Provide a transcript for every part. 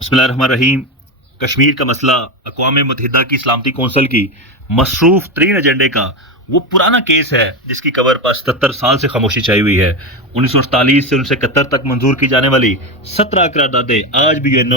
بسم اللہ الرحمن الرحیم۔ کشمیر کا مسئلہ اقوام متحدہ کی سلامتی کونسل کی مصروف ترین ایجنڈے کا وہ پرانا کیس ہے جس کی کور پر 77 سال سے خاموشی چھائی ہوئی ہے۔ 1948 سے 1971 تک منظور کی جانے والی 17 قراردادیں آج بھی UN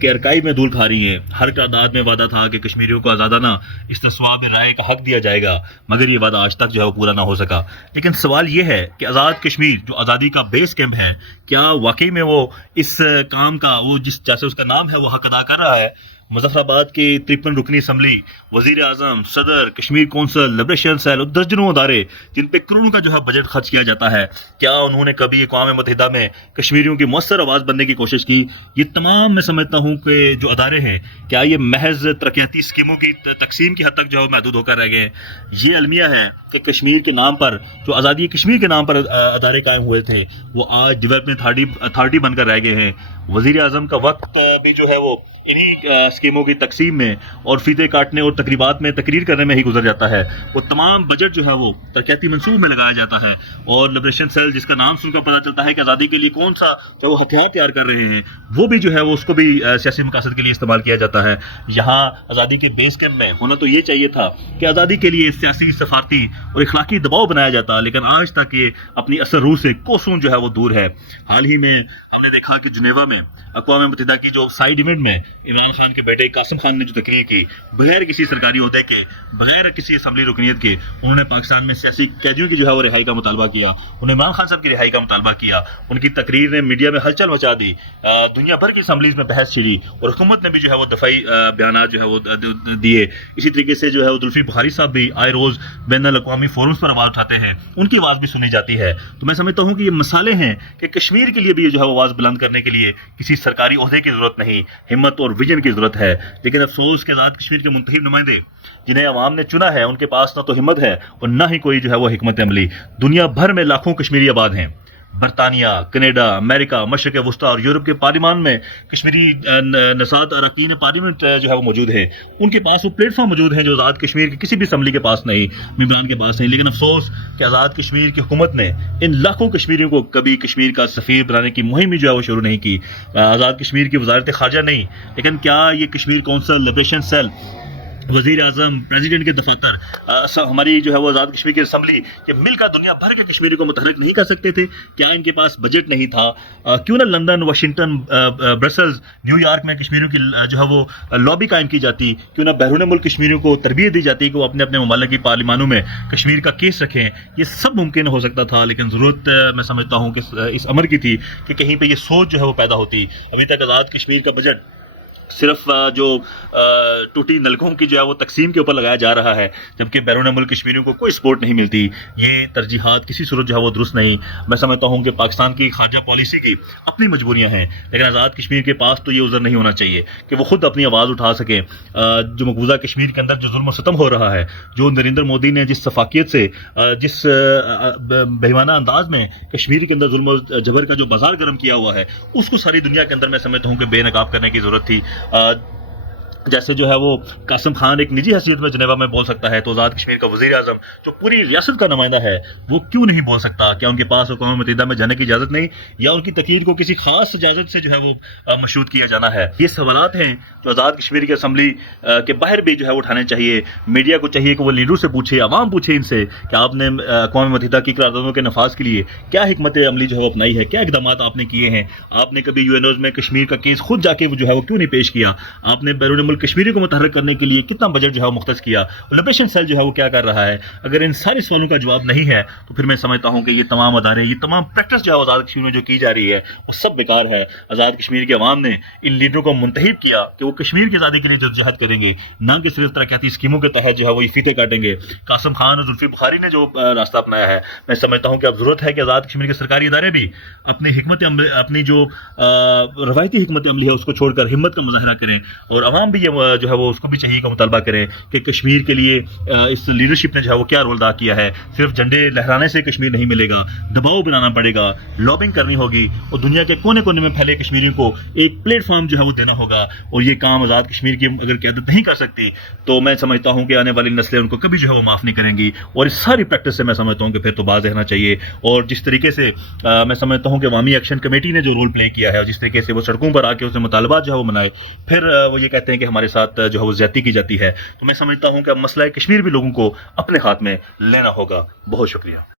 کے ارکائیو میں دھول کھا رہی ہیں۔ ہر قرارداد میں وعدہ تھا کہ کشمیریوں کو آزادانہ استصواب رائے کا حق دیا جائے گا، مگر یہ وعدہ آج تک جو ہے وہ پورا نہ ہو سکا۔ لیکن سوال یہ ہے کہ آزاد کشمیر جو آزادی کا بیس کیمپ ہے، کیا واقعی میں وہ اس کام کا وہ جس جیسے اس کا نام ہے وہ حق ادا کر رہا ہے؟ مظفر آباد کی 53 رکنی اسمبلی، وزیر اعظم، صدر، کشمیر کونسل، لبریشن سیل اور درجنوں ادارے جن پہ کروڑوں کا جو ہے بجٹ خرچ کیا جاتا ہے، کیا انہوں نے کبھی اقوام متحدہ میں کشمیریوں کی مؤثر آواز بننے کی کوشش کی؟ یہ تمام میں سمجھتا ہوں کہ جو ادارے ہیں، کیا یہ محض ترقیاتی اسکیموں کی تقسیم کی حد تک جو ہے محدود ہو کر رہ گئے؟ یہ المیہ ہے کہ کشمیر کے نام پر جو آزادی کشمیر کے نام پر ادارے قائم ہوئے تھے وہ آج ڈیولپمنٹ اتھارٹی بن کر رہ گئے ہیں۔ وزیر اعظم کا وقت بھی جو ہے وہ انہی اسکیموں کی تقسیم میں اور فیتے کاٹنے اور تقریبات میں تقریر کرنے میں ہی گزر جاتا ہے۔ وہ تمام بجٹ جو ہے وہ ترقیاتی منصوبوں میں لگایا جاتا ہے، اور لبریشن سیل جس کا نام سن کر پتہ چلتا ہے کہ آزادی کے لیے کون سا جو وہ ہتھیار تیار کر رہے ہیں، وہ بھی جو ہے وہ اس کو بھی سیاسی مقاصد کے لیے استعمال کیا جاتا ہے۔ یہاں آزادی کے بیس کیمپ میں ہونا تو یہ چاہیے تھا کہ آزادی کے لیے سیاسی، سفارتی اور اخلاقی دباؤ بنایا جاتا، لیکن آج تک یہ اپنی اثر روح سے کوسوں جو ہے وہ دور ہے۔ حال ہی میں ہم نے دیکھا کہ جنیوا میں اقوام متحدہ کی جو سائیڈ ایونٹ میں عمران خان کے بیٹے قاسم خان نے جو تقریر کی، بغیر کسی سرکاری عہدے کے، بغیر کسی اسمبلی رکنیت کے، انہوں نے پاکستان میں سیاسی قیدیوں کی جو ہے وہ رہائی کا مطالبہ کیا، انہوں نے عمران خان صاحب کی رہائی کا مطالبہ کیا۔ ان کی تقریر نے میڈیا میں ہلچل مچا دی، دنیا بھر کی اسمبلیز میں بحث چھڑی، اور حکومت نے بھی جو ہے وہ دفاعی بیانات جو ہے وہ دیے۔ اسی طریقے سے جو ہے زلفی بخاری صاحب بھی آئے روز بین الاقوامی فورمز پر آواز اٹھاتے ہیں، ان کی آواز بھی سنی جاتی ہے۔ تو میں سمجھتا ہوں کہ یہ مسئلے ہیں کہ کشمیر کے لیے بھی جو ہے آواز بلند کرنے کے لیے کسی سرکاری عہدے کی ضرورت نہیں، ہمت اور ویژن کی ضرورت ہے۔ لیکن افسوس کہ آزاد کشمیر کے منتخب نمائندے جنہیں عوام نے چنا ہے، ان کے پاس نہ تو ہمت ہے اور نہ ہی کوئی جو ہے وہ حکمت عملی۔ دنیا بھر میں لاکھوں کشمیری آباد ہیں، برطانیہ، کینیڈا، امریکہ، مشرق وسطیٰ اور یورپ کے پارلیمان میں کشمیری نژاد اراکین پارلیمنٹ جو ہے وہ موجود ہیں۔ ان کے پاس وہ پلیٹ فارم موجود ہیں جو آزاد کشمیر کی کسی بھی اسمبلی کے پاس نہیں، ممبران کے پاس نہیں۔ لیکن افسوس کہ آزاد کشمیر کی حکومت نے ان لاکھوں کشمیریوں کو کبھی کشمیر کا سفیر بنانے کی مہم جو ہے وہ شروع نہیں کی۔ آزاد کشمیر کی وزارت خارجہ نہیں، لیکن کیا یہ کشمیر کونسل، لبریشن سیل، وزیر اعظم، پریزیڈنٹ کے دفاتر، ہماری جو ہے وہ آزاد کشمیر کی اسمبلی، یہ مل کر دنیا بھر کے کشمیری کو متحرک نہیں کر سکتے تھے؟ کیا ان کے پاس بجٹ نہیں تھا؟ کیوں نہ London, Washington, Brussels, new York میں کشمیریوں کی جو ہے وہ لابی قائم کی جاتی؟ کیوں نہ بیرون ملک کشمیریوں کو تربیت دی جاتی کہ وہ اپنے اپنے ممالک کی پارلیمانوں میں کشمیر کا کیس رکھیں؟ یہ سب ممکن ہو سکتا تھا، لیکن ضرورت میں سمجھتا ہوں کہ اس امر کی تھی کہ کہیں پہ یہ سوچ جو ہے وہ پیدا ہوتی۔ ابھی تک آزاد کشمیر کا بجٹ صرف جو ٹوٹی نلکوں کی جو ہے وہ تقسیم کے اوپر لگایا جا رہا ہے، جبکہ بیرون ملک کشمیریوں کو کوئی سپورٹ نہیں ملتی۔ یہ ترجیحات کسی صورت جو ہے وہ درست نہیں۔ میں سمجھتا ہوں کہ پاکستان کی خارجہ پالیسی کی اپنی مجبوریاں ہیں، لیکن آزاد کشمیر کے پاس تو یہ عذر نہیں ہونا چاہیے کہ وہ خود اپنی آواز اٹھا سکیں۔ جو مقبوضہ کشمیر کے اندر جو ظلم و ستم ہو رہا ہے، جو نریندر مودی نے جس شفافیت سے، جس بہیمانہ انداز میں کشمیر کے اندر ظلم و جبر کا جو بازار گرم کیا ہوا ہے، اس کو ساری دنیا کے اندر میں سمجھتا ہوں کہ بے نقاب کرنے کی ضرورت تھی۔ جیسے جو ہے وہ قاسم خان ایک نجی حیثیت میں جنیوا میں بول سکتا ہے، تو آزاد کشمیر کا وزیر اعظم جو پوری ریاست کا نمائندہ ہے وہ کیوں نہیں بول سکتا؟ کیا ان کے پاس اقوام متحدہ میں جانے کی اجازت نہیں، یا ان کی تقریر کو کسی خاص اجازت سے جو ہے وہ مشروط کیا جانا ہے؟ یہ سوالات ہیں جو آزاد کشمیر کی اسمبلی کے باہر بھی جو ہے اٹھانے چاہیے۔ میڈیا کو چاہیے کہ وہ لیڈروں سے پوچھے، عوام پوچھے ان سے کہ آپ نے اقوام متحدہ کی قراردادوں کے نفاذ کے لیے کیا حکمت عملی جو ہے وہ اپنائی ہے، کیا اقدامات آپ نے کیے ہیں؟ آپ نے کبھی UNOز میں کشمیر کا کیس خود جا کے جو ہے وہ کیوں نہیں پیش کیا؟ آپ نے بیرون ملک کشمیری کو متحرک کرنے کے لیے کتنا بجٹ جو ہے وہ مختص کیا؟ لبریشن سیل جو ہے وہ کیا کر رہا ہے؟ اگر ان سارے سوالوں کا جواب نہیں ہے تو پھر میں سمجھتا ہوں کہ یہ تمام ادارے، یہ تمام پریکٹس جو ہے آزاد کشمیر میں جو کی جا رہی ہے وہ سب بیکار ہے۔ آزاد کشمیر کی عوام نے ان لیڈروں کو منتخب کیا کہ وہ کشمیر کی آزادی کے لیے جدوجہد کریں گے، نہ کہ صرف ترقیاتی اسکیموں کے تحت جو ہے وہ یہ فیتے کاٹیں گے۔ قاسم خان اور زلفی بخاری نے جو راستہ اپنایا ہے، میں سمجھتا ہوں کہ اب ضرورت ہے کہ آزاد کشمیر کے سرکاری ادارے بھی اپنی حکمت عملی، اپنی جو روایتی حکمت عملی ہے اس کو چھوڑ کر ہمت کا مظاہرہ کریں، اور عوام بھی بھی یہ جو ہے وہ اس کو بھی چاہیے کہ مطالبہ کریں کہ کشمیر کے لیے اس لیڈرشپ نے جو ہے وہ کیا رول ادا کیا ہے. صرف جھنڈے لہرانے سے کشمیر نہیں ملے گا, دباؤ بنانا پڑے گا, لابنگ کرنی ہوگی, اور دنیا کے کونے کونے میں پھیلے کشمیریوں کو ایک پلیٹ فارم جو ہے وہ دینا ہوگا. اور یہ کام آزاد کشمیر کی اگر قیادت نہیں کر سکتی تو میں سمجھتا ہوں کہ آنے والی نسلیں ان کو کبھی جو ہے وہ معاف نہیں کریں گی. اور اس ساری پریکٹس سے میں سمجھتا ہوں کہ پھر تو باز رہنا چاہیے. اور جس طریقے سے میں سمجھتا ہوں کہ عوامی ایکشن کمیٹی نے جو رول پلے کیا ہے, اور جس طریقے سے وہ سڑکوں پر آ کے اس نے مطالبات جو ہے وہ منائے, پھر وہ یہ کہتے ہیں کہ ہمارے ساتھ جو ہے وہ زیادتی کی جاتی ہے, تو میں سمجھتا ہوں کہ اب مسئلہ کشمیر بھی لوگوں کو اپنے ہاتھ میں لینا ہوگا. بہت شکریہ.